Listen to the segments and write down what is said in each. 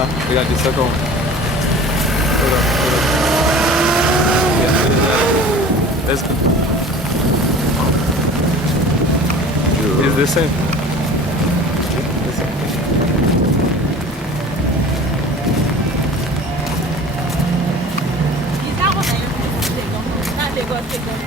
Yeah, we got the second one. Hold on, hold on. Yeah. Let's go. It's the same. The same. Is that what they got take on?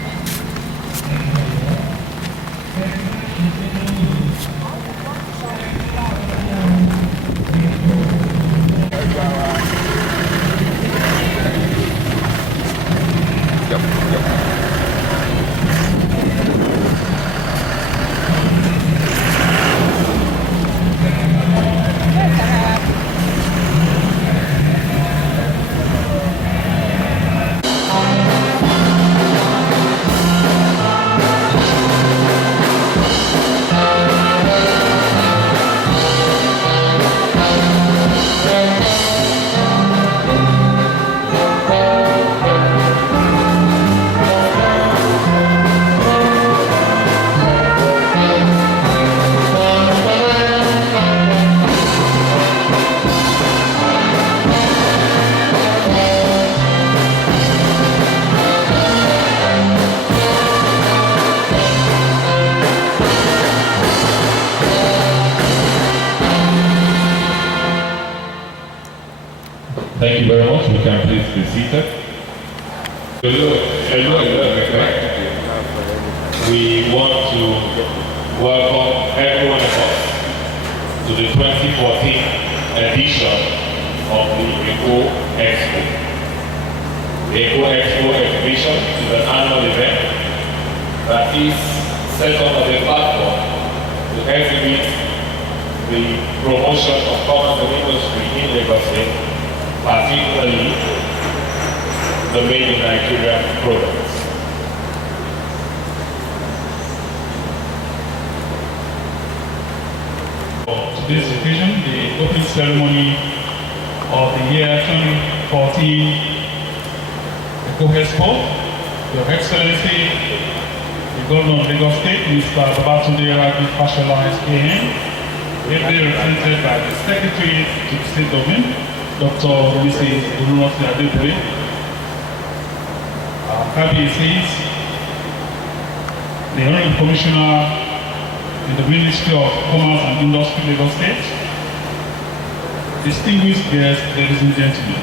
Thank you very much. We can please be seated. We want to welcome every one of us to the 2014 edition of the Eco Expo. The Eco Expo exhibition is an annual event that is set up as a platform to exhibit the promotion of commerce and industry in Lagos State, particularly the made in Nigeria products. Today's occasion, the opening ceremony of the year 2014 Eco Expo, Your Excellency, the Governor of Lagos State, Mr. Babatunde Raji Fashola SKN, ably represented by the Secretary to the State Government, Dr. Mrs. Olunoti Adebule, KBCs, the Honorable Commissioner in the Ministry of Commerce and Industry, Lagos State, distinguished guests, ladies and gentlemen.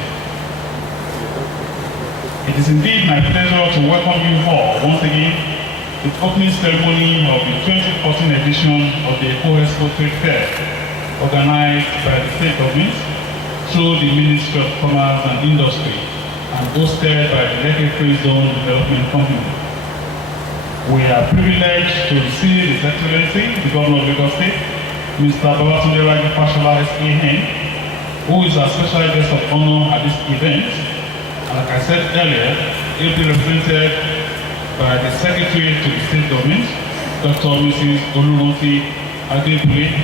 It is indeed my pleasure to welcome you all once again to the opening ceremony of the 2014 edition of the Eco Expo Trade Fair, organized by the State Government through the Ministry of Commerce and Industry and hosted by the Lekki Free Zone Development Company. We are privileged to receive His Excellency, the Governor of Lagos State, Mr. Babatunde Raji Fashola SKN, who is our special guest of honor at this event. And like I said earlier, he will be represented by the Secretary to the State Government, Dr. Mrs. Olunoti Adebule.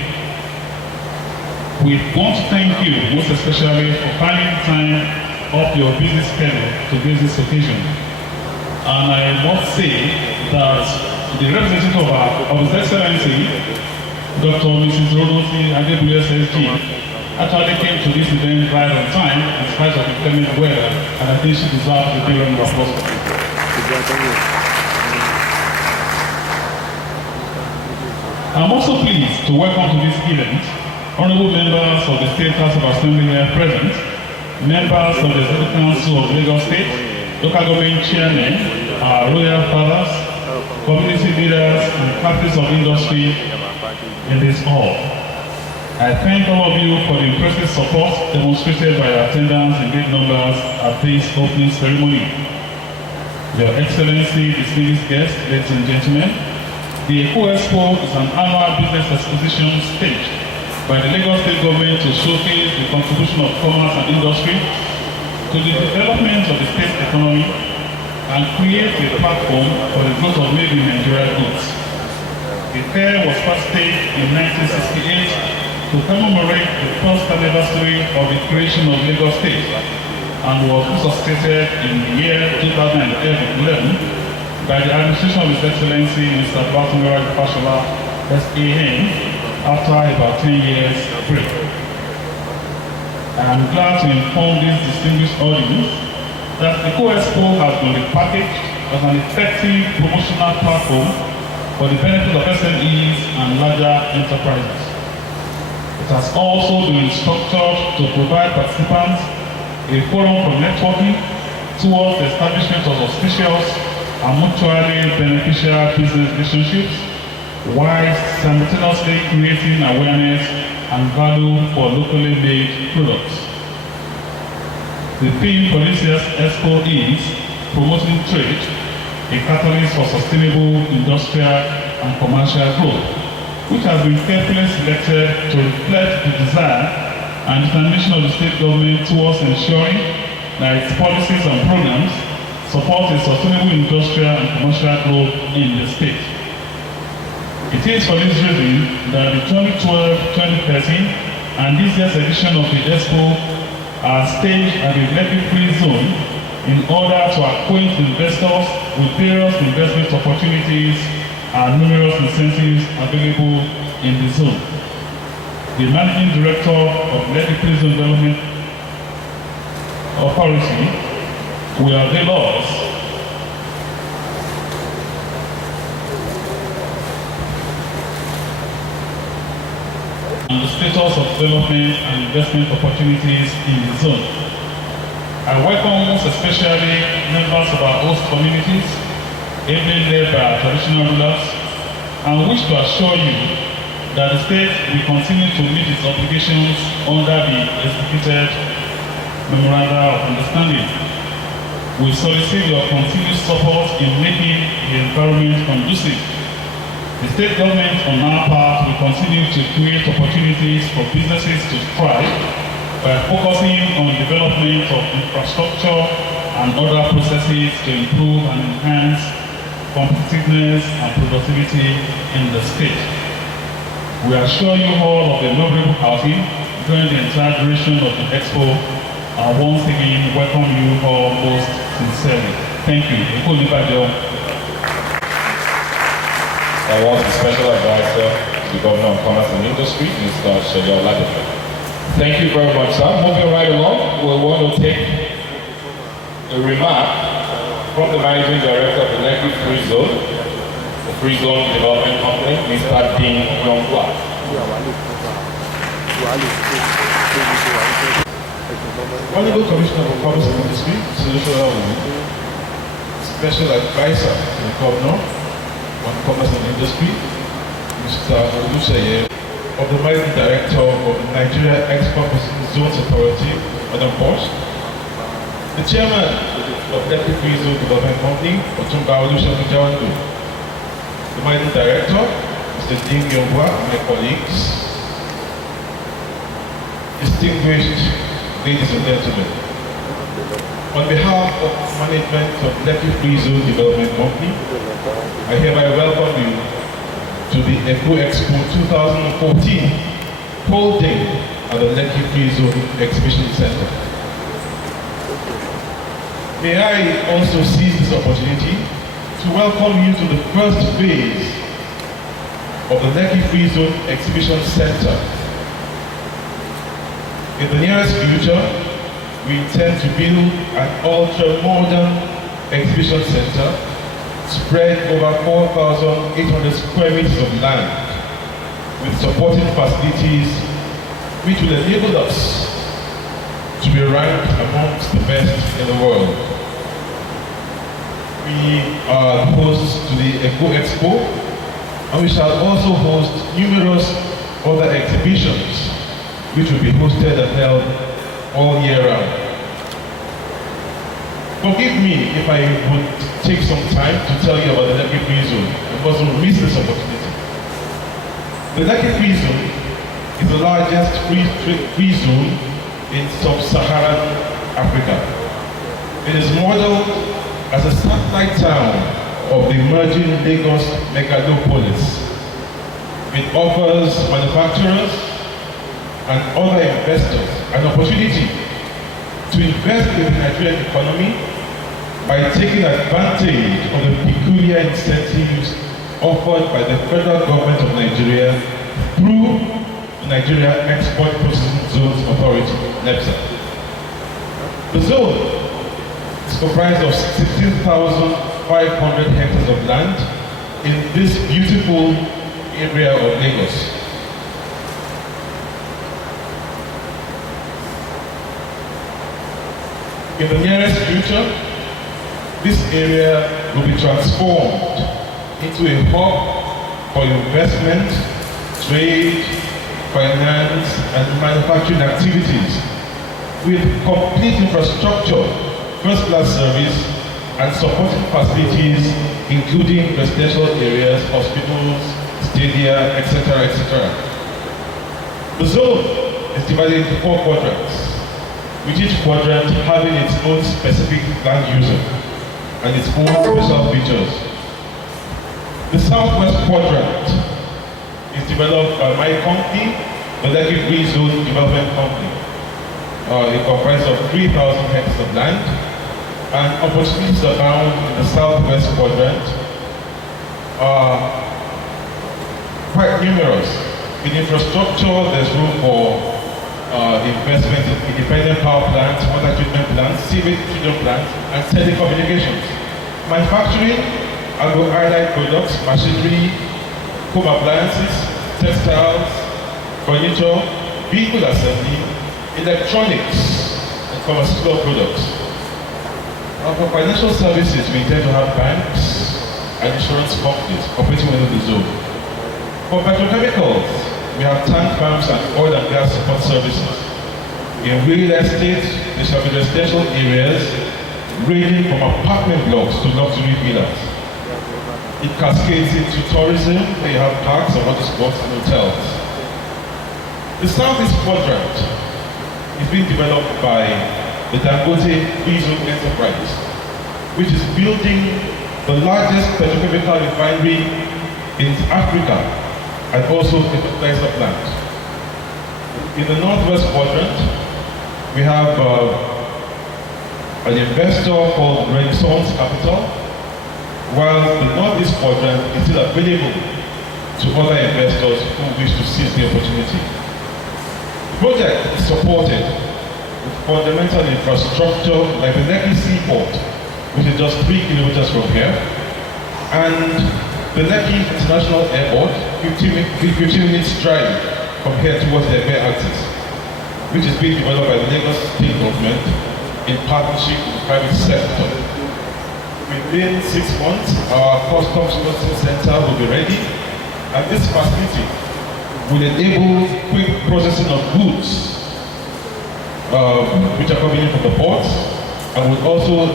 We want to thank you most especially for finding time off your busy schedule to grace this occasion. And I must say that the representative of His Excellency, Dr. Mrs. Olunoti Adebule SSG, actually came to this event right on time in spite of inclement weather, and I think she deserves a big round of applause. I'm also pleased to welcome to this event honorable members of the State House of Assembly here present, members of the Executive Council of Lagos State, local government chairmen, our royal fathers, community leaders, and captains of industry in this hall. I thank all of you for the impressive support demonstrated by your attendance in great numbers at this opening ceremony. Your Excellency, distinguished guests, ladies and gentlemen, the Eco Expo is an annual business exposition staged by the Lagos State Government to showcase the contribution of commerce and industry to the development of the state's economy and create a platform for the growth of made in Nigeria goods. The fair was first staged in 1968 to commemorate the first anniversary of the creation of Lagos State and was resuscitated in the year 2011 by the administration of His Excellency Mr. Babatunde Raji Fashola SKN after about 10 years break. I am glad to inform this distinguished audience that the Expo has been repackaged as an effective promotional platform for the benefit of SMEs and larger enterprises. It has also been structured to provide participants a forum for networking towards the establishment of auspicious and mutually beneficial business relationships, while simultaneously creating awareness and value for locally made products. The theme for this year's Expo is Promoting Trade, a catalyst for sustainable industrial and commercial growth, which has been carefully selected to reflect the desire and determination of the state government towards ensuring that its policies and programs support a sustainable industrial and commercial growth in the state. It is for this reason that the 2012-2013 and this year's edition of the Expo are staged at the Lekki Free Zone in order to acquaint investors with various investment opportunities and numerous incentives available in the zone. The Managing Director of Lekki Free Zone Development Authority will avail us and the status of development and investment opportunities in the zone. I welcome most especially members of our host communities, ably led by our traditional rulers, and wish to assure you that the state will continue to meet its obligations under the executed Memoranda of Understanding. We solicit your continued support in making the environment conducive. The state government on our part will continue to create opportunities for businesses to thrive by focusing on development of infrastructure and other processes to improve and enhance competitiveness and productivity in the state. We assure you all of the noble outing during the entire duration of the Expo and once again welcome you all most sincerely. Thank you. I want the Special Advisor to the Governor of Commerce and Industry, Mr. Seyi Oladipo. Thank you very much, sir. Moving right along, we want to take a remark from the Managing Director of the Lekki Free Zone, the Free Zone Development Company, Mr. Dean Yonghua. Honorable Commissioner for Commerce and Industry, Senator Special Advisor to the Governor on Commerce and Industry, Mr. Oluseyi, of the Managing Director of the Nigeria Export Zones Authority, Madam Bosch, the Chairman of Lekki Free Zone Development Company, Otumba Olusegun Jawando, the Managing Director, Mr. Dean Yonghua, and my colleagues, distinguished ladies and gentlemen. On behalf of management of Lekki Free Zone Development Company, I hereby welcome you to the Expo 2014 holding at the Lekki Free Zone Exhibition Center. May I also seize this opportunity to welcome you to the first phase of the Lekki Free Zone Exhibition Center. In the nearest future, we intend to build an ultra-modern exhibition center spread over 4,800 square meters of land with supporting facilities which will enable us to be ranked amongst the best in the world. We are hosts to the Expo, and we shall also host numerous other exhibitions which will be hosted and held all year round. Forgive me if I would take some time to tell you about the Lekki Free Zone, because we'll miss this opportunity. The Lekki Free Zone is the largest free zone in sub-Saharan Africa. It is modeled as a satellite town of the emerging Lagos megalopolis. It offers manufacturers and other investors an opportunity to invest in the Nigerian economy by taking advantage of the peculiar incentives offered by the federal government of Nigeria through Nigeria Export Processing Zones Authority, NEPSA. The zone is comprised of 16,500 hectares of land in this beautiful area of Lagos. In the nearest future, this area will be transformed into a hub for investment, trade, finance, and manufacturing activities with complete infrastructure, first-class service, and supporting facilities, including residential areas, hospitals, stadia, etc., etc. The zone is divided into 4 quadrants, with each quadrant having its own specific land user and its own special features. The southwest quadrant is developed by my company, the Lekki Free Zone Development Company. It comprises of 3,000 hectares of land, and opportunities abound in the southwest quadrant are quite numerous. In infrastructure, there's room for investment in independent power plants, water treatment plants, sewage treatment plants, and telecommunications. Manufacturing, agro-allied products, machinery, home appliances, textiles, furniture, vehicle assembly, electronics, and pharmaceutical products. For financial services, we intend to have banks and insurance companies operating within the zone. For petrochemicals, we have tank farms and oil and gas support services. In real estate, there shall be residential areas ranging from apartment blocks to luxury villas. It cascades into tourism, where you have parks and water sports and hotels. The southeast quadrant is being developed by the Dangote Free Zone Enterprise, which is building the largest petrochemical refinery in Africa and also a fertilizer plant. In the northwest quadrant, we have an investor called Renaissance Capital, while the northeast quadrant is still available to other investors who wish to seize the opportunity. The project is supported with fundamental infrastructure like the Lekki Seaport, which is just 3 kilometers from here, and the Lekki International Airport, 15 minutes drive from here towards the Air axis, which is being developed by the Lagos State Government in partnership with the private sector. Within 6 months, our customs processing center will be ready, and this facility will enable quick processing of goods which are coming in from the ports, and will also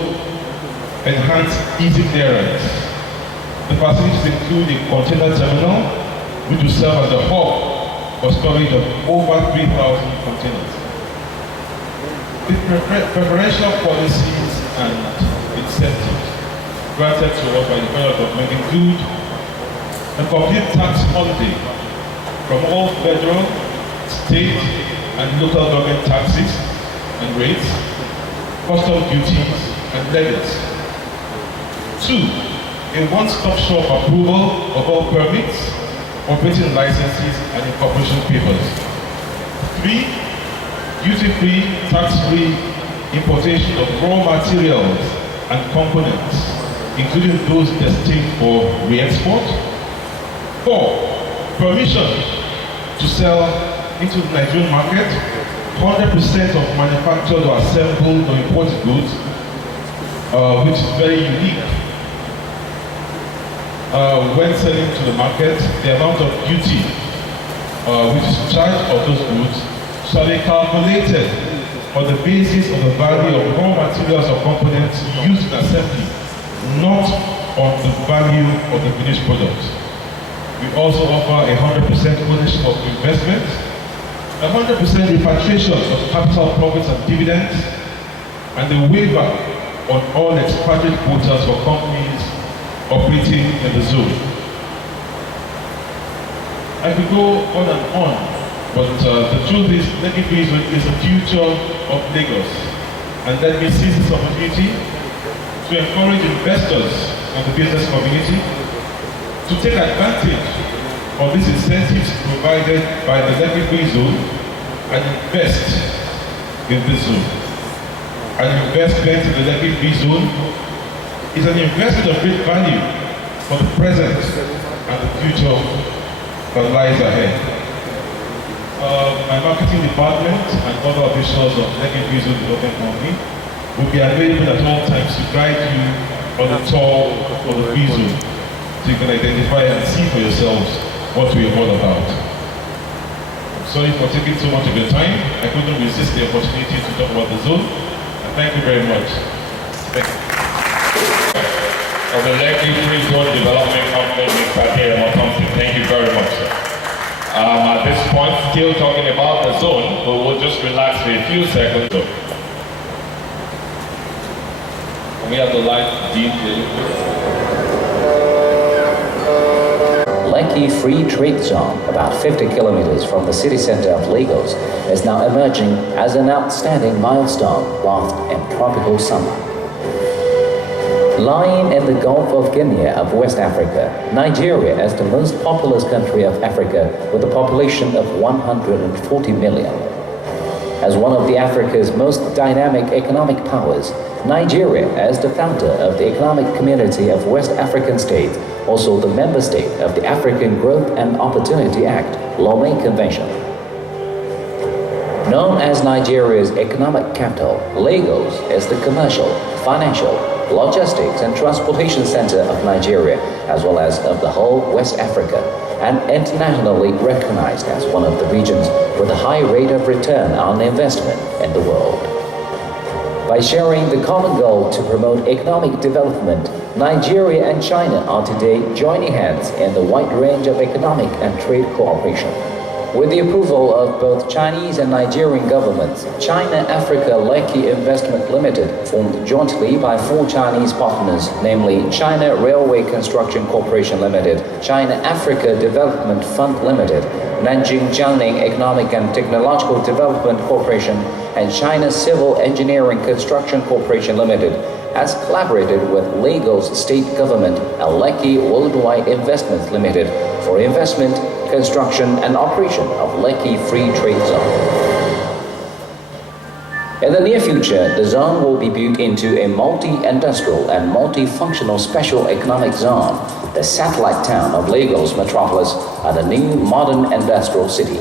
enhance easy clearance. The facilities include a container terminal, which will serve as a hub for storage of over 3,000 containers. The preferential policies and incentives granted to us by the federal government include a complete tax holiday from all federal, state, and local government taxes and rates, custom duties, and levies. 2, a one-stop shop approval of all permits, operating licenses, and incorporation papers. 3, duty-free, tax-free importation of raw materials and components, including those destined for re-export. 4, permission to sell into the Nigerian market 100% of manufactured or assembled or imported goods, which is very unique. When selling to the market, the amount of duty which is charged of those goods shall be calculated on the basis of the value of raw materials or components used in assembly, not on the value of the finished product. We also offer 100% ownership of investments, 100% repatriation of capital profits and dividends, and a waiver on all expatriate quotas for companies operating in the zone. I could go on and on, but the truth is, Lekki Free Zone is the future of Lagos, and let me seize this opportunity to encourage investors and the business community to take advantage for these incentives provided by the Lekki Free Zone and invest in this zone. An investment in the Lekki Free Zone is an investment of great value for the present and the future that lies ahead. My marketing department and other officials of Lekki Free Zone Development Company will be available at all times to guide you on the tour for the Free Zone, so you can identify and see for yourselves what we are all about. I'm sorry for taking so much of your time. I couldn't resist the opportunity to talk about the zone. And thank you very much. Thank you. Of the Lekki Free Zone Development Company, Mr. Keremo Thompson. Thank you very much, sir. At this point, still talking about the zone, but we'll just relax for a few seconds. Can we have the light deep? Lekki Free Trade Zone, about 50 kilometers from the city center of Lagos, is now emerging as an outstanding milestone bathed in tropical summer. Lying in the Gulf of Guinea of West Africa, Nigeria is the most populous country of Africa with a population of 140 million. As one of Africa's most dynamic economic powers, Nigeria is the founder of the Economic Community of West African States, also the member state of the African Growth and Opportunity Act, Lomé Convention. Known as Nigeria's economic capital, Lagos is the commercial, financial, logistics and transportation center of Nigeria, as well as of the whole West Africa, and internationally recognized as one of the regions with a high rate of return on investment in the world. By sharing the common goal to promote economic development, Nigeria and China are today joining hands in the wide range of economic and trade cooperation. With the approval of both Chinese and Nigerian governments, China-Africa Lekki Investment Limited, formed jointly by 4 Chinese partners, namely China Railway Construction Corporation Limited, China-Africa Development Fund Limited, Nanjing Jiangning Economic and Technological Development Corporation, and China Civil Engineering Construction Corporation Limited, has collaborated with Lagos State Government and Lekki Worldwide Investments Limited for investment, construction and operation of Lekki Free Trade Zone. In the near future, the zone will be built into a multi-industrial and multi-functional special economic zone, the satellite town of Lagos metropolis and a new modern industrial city.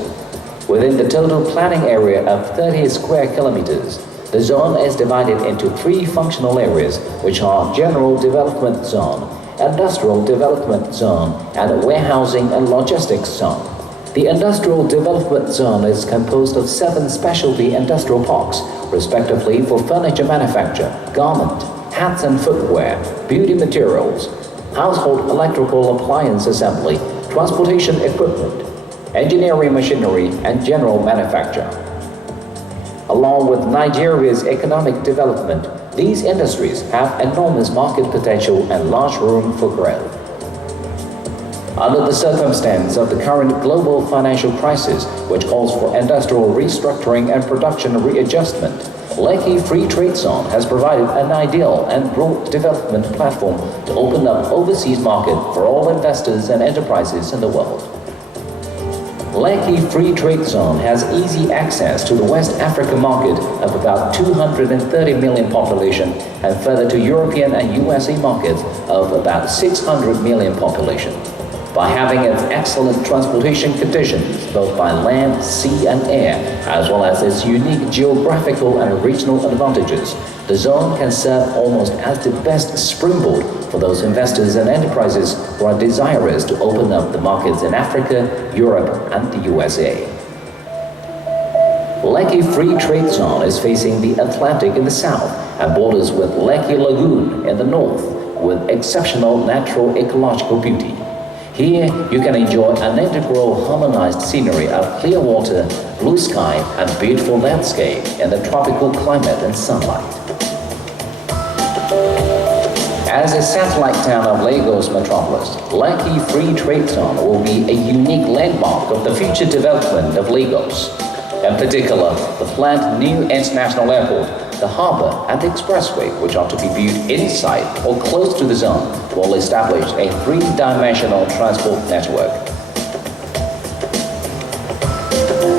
Within the total planning area of 30 square kilometers, the zone is divided into 3 functional areas, which are General Development Zone, Industrial Development Zone, and Warehousing and Logistics Zone. The Industrial Development Zone is composed of 7 specialty industrial parks, respectively for furniture manufacture, garment, hats and footwear, beauty materials, household electrical appliance assembly, transportation equipment, engineering machinery, and general manufacture. Along with Nigeria's economic development, these industries have enormous market potential and large room for growth. Under the circumstance of the current global financial crisis, which calls for industrial restructuring and production readjustment, Lekki Free Trade Zone has provided an ideal and broad development platform to open up overseas market for all investors and enterprises in the world. Lekki Free Trade Zone has easy access to the West Africa market of about 230 million population and further to European and USA markets of about 600 million population. By having its excellent transportation conditions, both by land, sea and air, as well as its unique geographical and regional advantages, the zone can serve almost as the best springboard for those investors and enterprises who are desirous to open up the markets in Africa, Europe and the USA. Lekki Free Trade Zone is facing the Atlantic in the south and borders with Lekki Lagoon in the north, with exceptional natural ecological beauty. Here, you can enjoy an integral harmonized scenery of clear water, blue sky, and beautiful landscape in the tropical climate and sunlight. As a satellite town of Lagos metropolis, Lekki Free Trade Zone will be a unique landmark of the future development of Lagos. In particular, the planned new international airport, the harbour and the expressway, which are to be built inside or close to the zone, will establish a 3-dimensional transport network.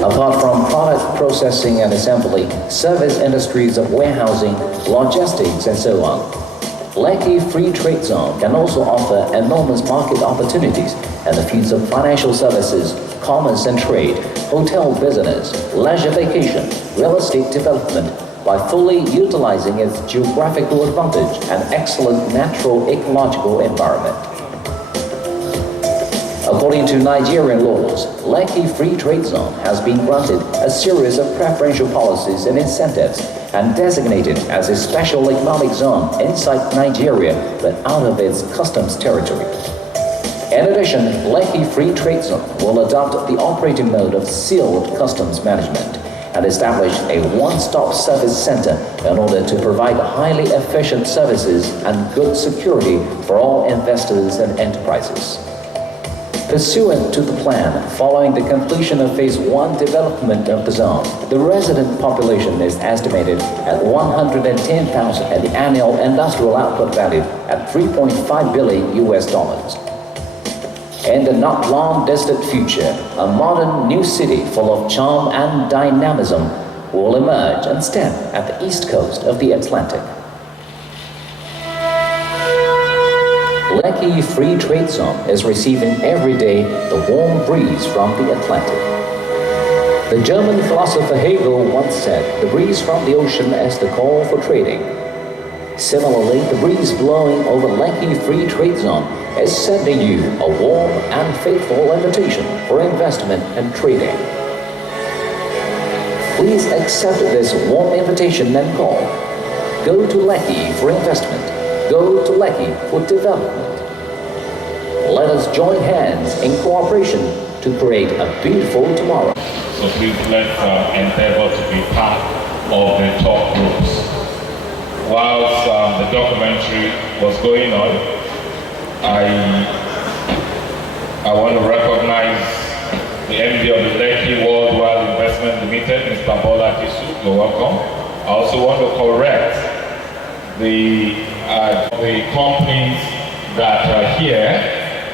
Apart from product processing and assembly, service industries of warehousing, logistics, and so on, Lekki Free Trade Zone can also offer enormous market opportunities in the fields of financial services, commerce and trade, hotel business, leisure vacation, real estate development, by fully utilizing its geographical advantage and excellent natural ecological environment. According to Nigerian laws, Lekki Free Trade Zone has been granted a series of preferential policies and incentives and designated as a special economic zone inside Nigeria but out of its customs territory. In addition, Lekki Free Trade Zone will adopt the operating mode of sealed customs management and establish a one-stop service center in order to provide highly efficient services and good security for all investors and enterprises. Pursuant to the plan, following the completion of Phase 1 development of the zone, the resident population is estimated at 110,000 and the annual industrial output value at $3.5 billion. In the not long distant future, a modern new city full of charm and dynamism will emerge and stand at the east coast of the Atlantic. Lekki Free Trade Zone is receiving every day the warm breeze from the Atlantic. The German philosopher Hegel once said, "The breeze from the ocean is the call for trading." Similarly, the breeze blowing over Lekki Free Trade Zone is sending you a warm and faithful invitation for investment and trading. Please accept this warm invitation and call. Go to Lekki for investment. Go to Lekki for development. Let us join hands in cooperation to create a beautiful tomorrow. So please let's endeavor to be part of the talk groups. Whilst the documentary was going on, I want to recognize the MD of the Lekki Worldwide Investment Limited, Mr. Bola Disu. You're welcome. I also want to correct the companies that are here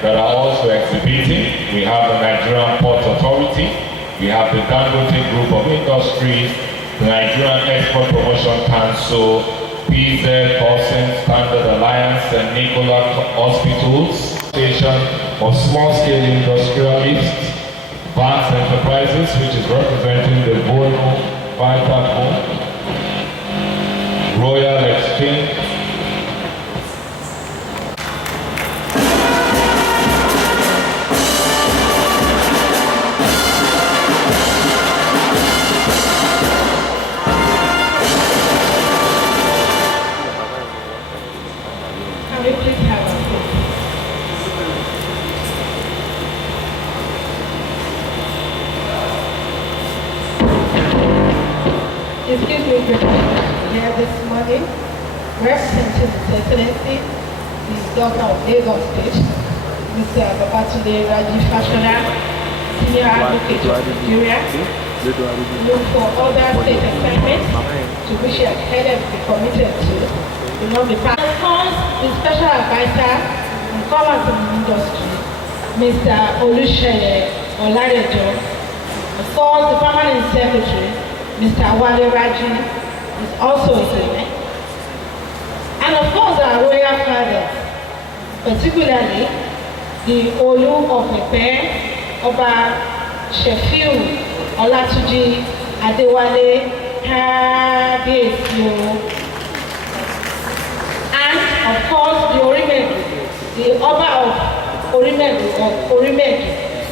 that are also exhibiting. We have the Nigerian Port Authority, we have the Dangote Group of Industries, the Nigerian Export Promotion Council, PZ, Paulson, Standard Alliance, and Nicola Hospitals, Station of Small-Scale Industrialists, Vance Enterprises, which is representing the Volvo, Vitaphone, Royal Exchange, Excuse me, here this morning, representing His Excellency, the Governor of Lagos State, Mr. Babatunde Raji Fashola, Senior Advocate of Nigeria, look for other state assignments to which he has headed be committed to, will not be part. Of course, the Special Advisor on Commerce and Industry, Mr. Olusheye Oladejo, of course, the Permanent Secretary, Mr. Wale Raji, is also here. And of course our royal fathers, particularly the Olu of Ife, Oba Shefiu Olatunji Adewale Kabiyesi, and of course the Orimedu, the Oba of Orimedu,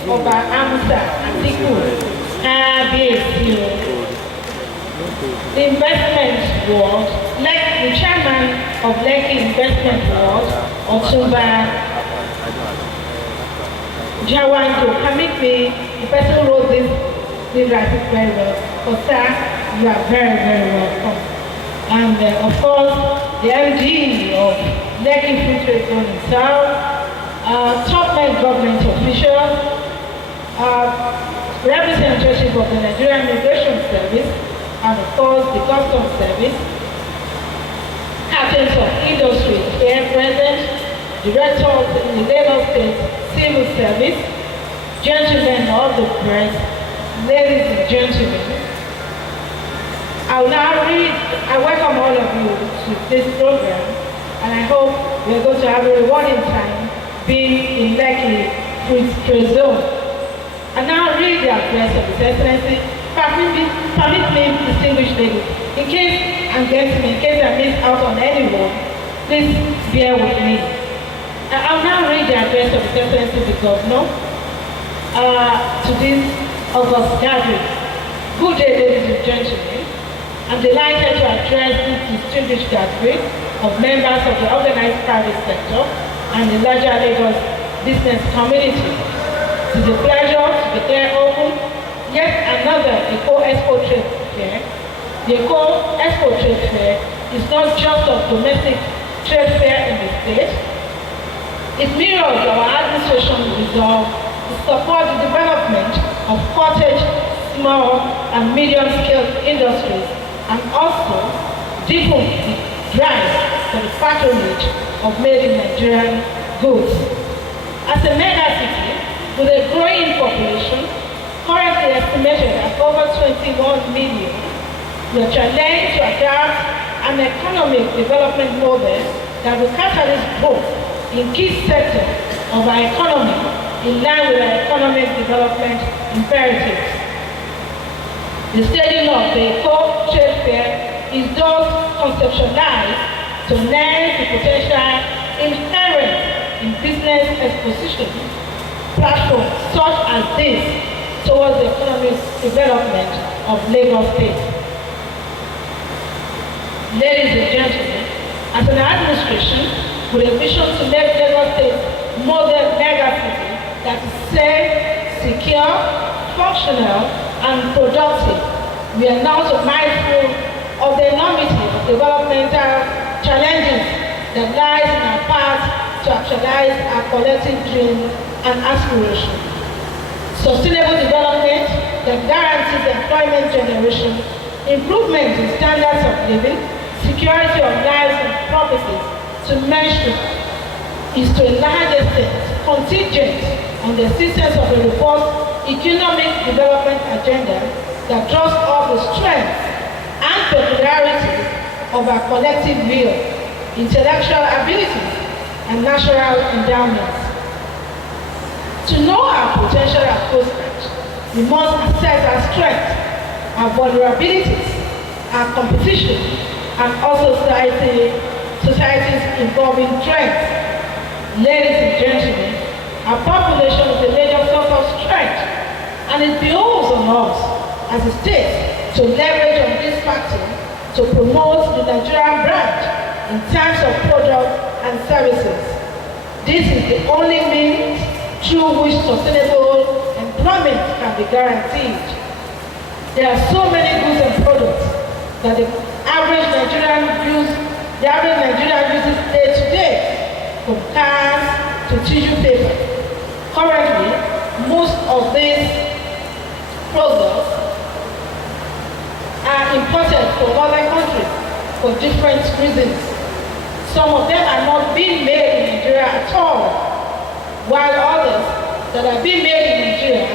Oba Amusa Atiku Kabiyesi. The investment world, like the chairman of Lekki Investment World, Otumba Jawando Kamikwe, the person who wrote this writing very well. So sir, you are very, very welcome. And of course, the MD of Lekki Free Trade Zone himself, top-level government officials, representative of the Nigerian Immigration Service, and of course the Customs Service, captains of industry here present, directors in the Lagos State Civil Service, gentlemen of the press, ladies and gentlemen, I welcome all of you to this program, and I hope we're going to have a rewarding time being in Lekki Free Zone. I now read the address of His Excellency. Permit me, distinguished ladies, in case I miss out on anyone, please bear with me. I'll now read the address of His Excellency the Governor to this August gathering. Good day, ladies and gentlemen. I'm delighted to address this distinguished gathering of members of the organized private sector and the larger Lagos business community. It is a pleasure to declare open yet another Eco Expo Trade Fair. The Eco Expo Trade Fair is not just a domestic trade fair in the state. It mirrors our administration's resolve to support the development of cottage, small and medium-scale industries, and also deepen the drive for the patronage of made-in-Nigerian goods. As a mega city with a growing population, currently estimated at over 21 million, we are challenged to adapt an economic development model that will catalyze growth in key sectors of our economy in line with our economic development imperatives. The staging of the Eco Trade Fair is thus conceptualized to enhance the potential inherent in business exposition platforms such as this towards the economic development of Lagos State. Ladies and gentlemen, as an administration with a vision to make Lagos State modern mega city that is safe, secure, functional, and productive, we are now so mindful of the enormity of developmental challenges that lies in our path to actualize our collective dreams and aspirations. Sustainable development that guarantees employment generation, improvement in standards of living, security of lives and properties to mention is to a large extent contingent on the existence of a robust economic development agenda that draws up the strengths and peculiarities of our collective will, intellectual abilities, and natural endowments. To know our potential at prospect, we must assess our strengths, our vulnerabilities, our competition, and also society's evolving trends. Ladies and gentlemen, our population is a major source of strength, and it behoves on us as a state to leverage on this factor to promote the Nigerian brand in terms of products and services. This is the only means through which sustainable employment can be guaranteed. There are so many goods and products that the average Nigerian uses day to day, from cars to tissue paper. Currently, most of these products are imported from other countries for different reasons. Some of them are not being made in Nigeria at all, while others that are being made in Nigeria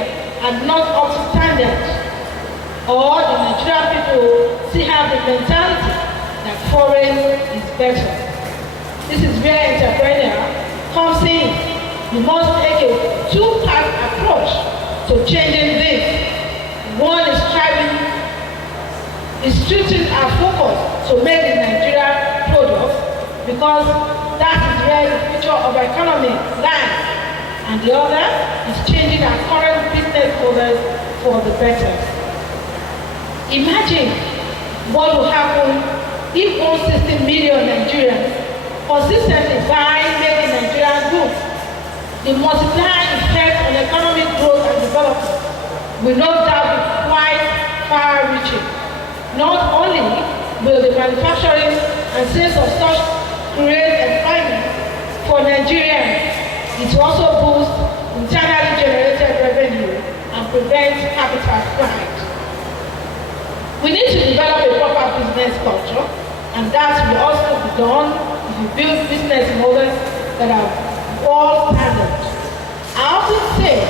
are not up to standard. Or the Nigerian people still have the mentality that foreign is better. This is where entrepreneur comes in. We must take a two-part approach to changing this. One is shifting our focus to make the Nigerian products, because that is where the future of our economy lies. And the other is changing our current business models for the better. Imagine what will happen if 160 million Nigerians consistently buy made in Nigerian goods. The multiplier effect on economic growth and development will no doubt be quite far-reaching. Not only will the manufacturing and sales of such create employment for Nigerians, it will also boost internally generated revenue and prevent capital flight. We need to develop a proper business culture, and that will also be done if you build business models that are all standard. I often say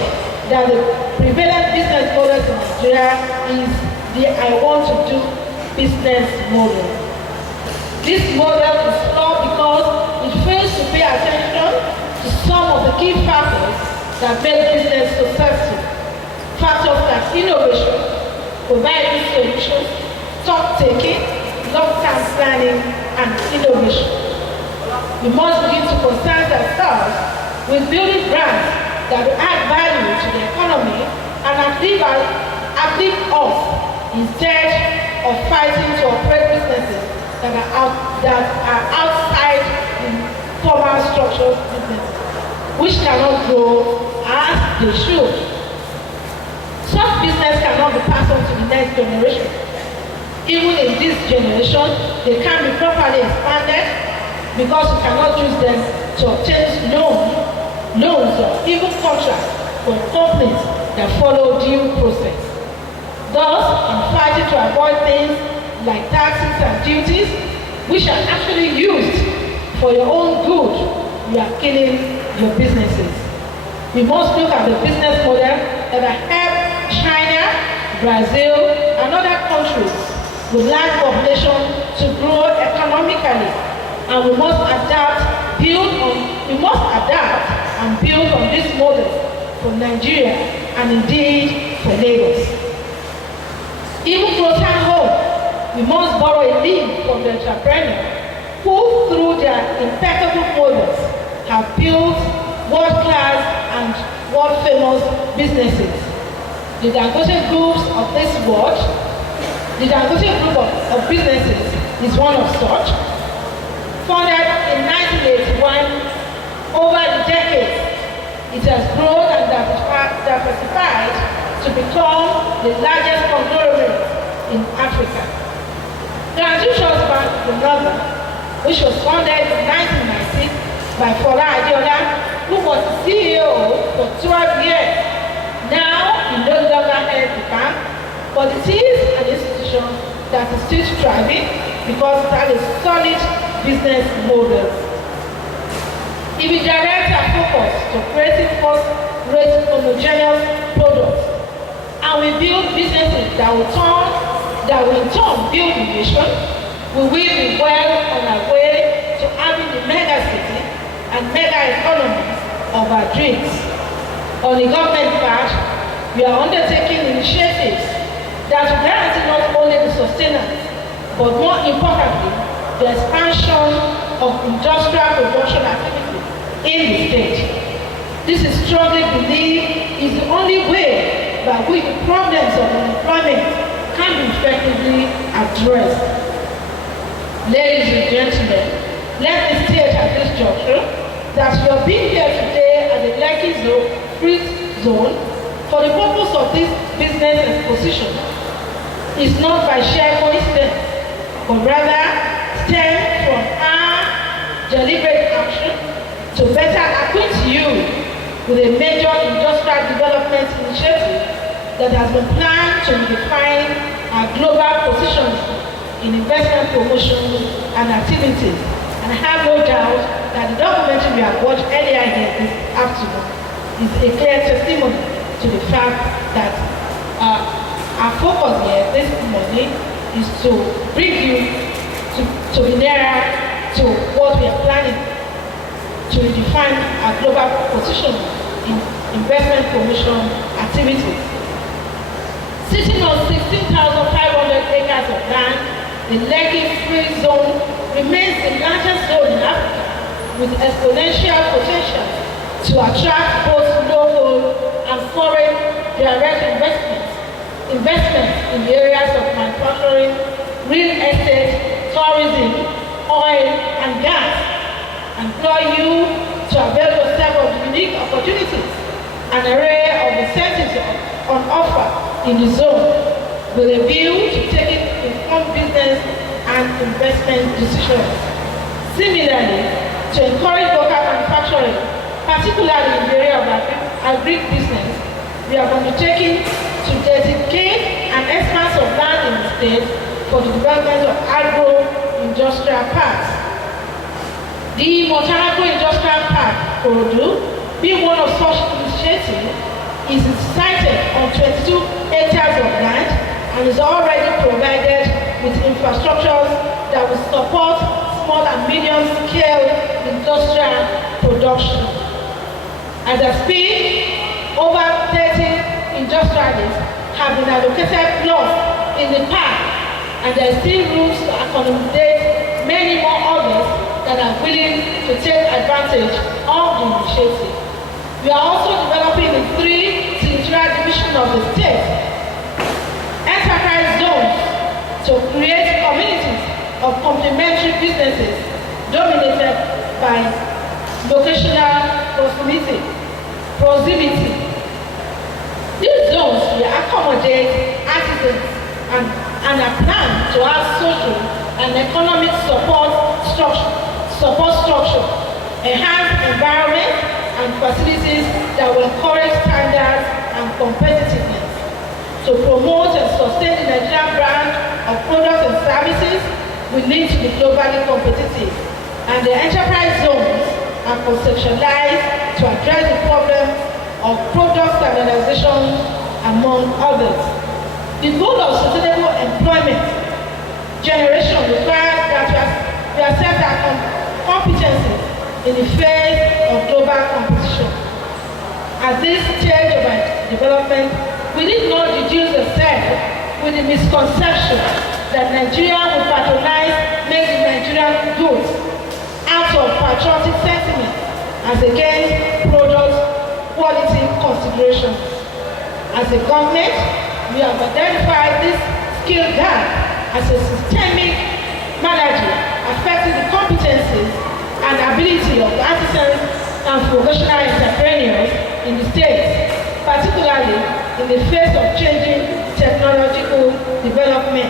that the prevalent business models in Nigeria is the I want to do business model. This model is flawed because it fails to pay attention to some of the key factors that make business successful. Factors like innovation, providing solutions, stock-taking, long-term planning, and innovation. We must begin to concern ourselves with building brands that will add value to the economy and uplift us instead of fighting to operate businesses that are outside the formal structured business, which cannot grow as they should. Such business cannot be passed on to the next generation. Even in this generation, they can be properly expanded because we cannot use them to obtain loans or even contracts from companies that follow due process. Thus, in fighting to avoid things like taxes and duties, which are actually used for your own good, you are killing your businesses. We must look at the business model that have helped China, Brazil, and other countries with large population to grow economically, and we must adapt and build on this model for Nigeria and indeed for Lagos. Even closer home, we must borrow a lead from the entrepreneur who, through their impeccable models, have built world-class and world-famous businesses. The Dangote groups of this world, the Dangote group of businesses is one of such. Founded in 1981, over the decades, it has grown and diversified to become the largest conglomerate in Africa. Transitions Bank is another, which was founded in 1990 by Fola Adeola, who was the CEO for 12 years. Now, he no longer heads the bank, but it is an institution that is still thriving because it has a solid business model. If we direct our focus to creating first-rate homogeneous products, and we build businesses that will in turn build the nation, we will be well on our way to having the mega city and mega economy of our dreams. On the government part, we are undertaking initiatives that will guarantee not only the sustenance, but more importantly, the expansion of industrial production activities in the state. This is strongly believed is the only way by which the problems of unemployment can be effectively addressed. Ladies and gentlemen, let me state at this juncture that we are being here today at the Lekki Free Zone for the purpose of this business exposition is not by sheer coincidence, but rather stem from our deliberate action to better acquaint you with a major industrial development initiative that has been planned to redefine our global position in investment promotion and activities. And I have no doubt that the documentary we have watched earlier here this afternoon is a clear testimony to the fact that our focus here this morning is to bring you to be nearer to what we are planning to redefine our global position in investment promotion activities. Sitting on 16,500 acres of land, the Lekki Free Zone remains the largest zone in Africa with exponential potential to attract both local and foreign direct investments in the areas of manufacturing, real estate, tourism, oil, and gas. I implore you to avail yourself of the unique opportunities and array of incentives on offer in the zone with a view to taking informed business and investment decisions. Similarly, to encourage local manufacturing, particularly in the area of agribusiness, we are undertaking to designate an expanse of land in the state for the development of agro-industrial parks. The Montanaco Industrial Park, Korodu, being one of such initiatives, is sited on 22 hectares of land and is already provided with infrastructures that will support small and medium-scale industrial production. As I speak, over 30 industrialists have been allocated plots in the park, and there are still room to accommodate many more others that are willing to take advantage of the initiative. We are also developing the 3 territorial divisions of the state enterprise zones to create communities of complementary businesses dominated by locational proximity. These zones will accommodate artisans and are planned to have social and economic support structure, enhance environment and facilities that will encourage standards and competitiveness. To promote and sustain the Nigerian brand of products and services, we need to be globally competitive, and the enterprise zones are conceptualized to address the problem of product standardization, among others. The goal of sustainable employment generation requires that we accept our competencies in the face of global competition. At this stage of our development, we did not reduce ourselves with the misconception that Nigeria will patronize made in Nigerian goods out of patriotic sentiment as against product quality considerations. As a government, we have identified this skill gap as a systemic malady affecting the competencies and ability of artisans and professional entrepreneurs in the state, particularly in the face of changing technological development.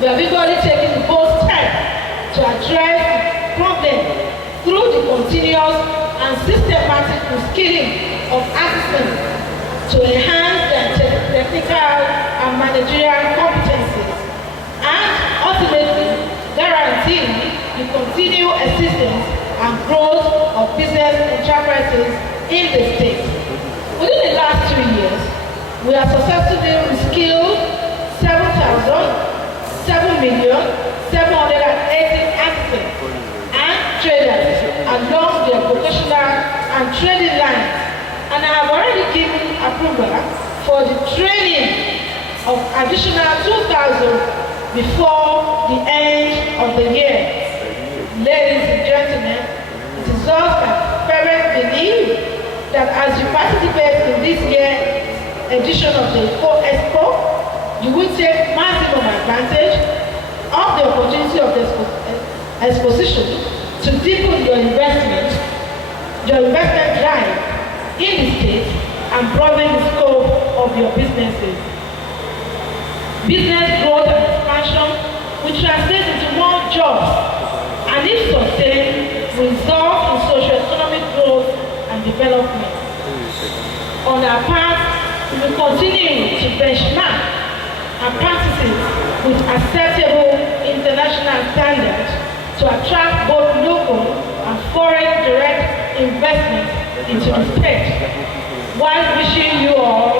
We have equally taken bold steps to address the problem through the continuous and systematic reskilling of artisans to enhance their technical and managerial competencies and ultimately guarantee the continued existence and growth of business enterprises in the state. Within the last 2 years, we have successfully reskilled 7,780,000 artisans and traders along their vocational and trading lines, and I have already given approval for the training of additional 2,000 before the end of the year. Ladies and gentlemen, it is thus my fervent belief that as you participate in this year's edition of the Expo, you will take maximum advantage of the opportunity of the exposition to deepen your investment drive in the state and broaden the scope of your businesses. Business growth and expansion will translate into more jobs, and if sustained, will result in socio-economic growth and development. On our part, we will continue to benchmark our practices with acceptable international standards to attract both local and foreign direct investment into the state, while wishing you all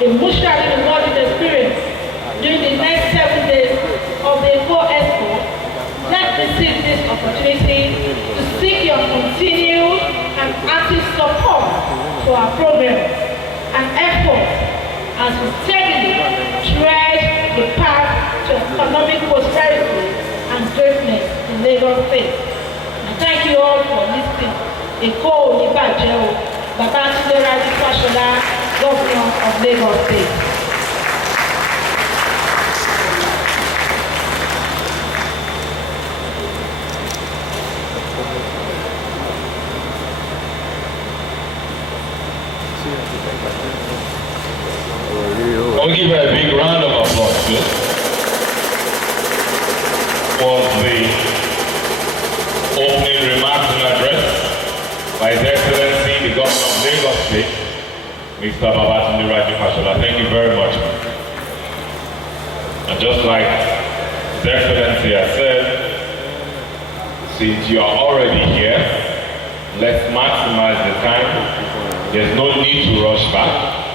a mutually rewarding experience during the next 7 days of the Expo. Let me seize this opportunity to seek your continued and active support for our programs and efforts as we steadily tread the path to economic prosperity and greatness in Lagos State. And thank you all for listening. Eko Onibaje, Babatunde Raji Fashola, Governor of Lagos State. I'll give her a big round of applause, please. Was the opening remarks and address by His Excellency, the Governor of Lagos State, Mr. Babatunde Raji Fashola. Thank you very much. And just like His Excellency has said, since you are already here, let's maximize the time. There's no need to rush back.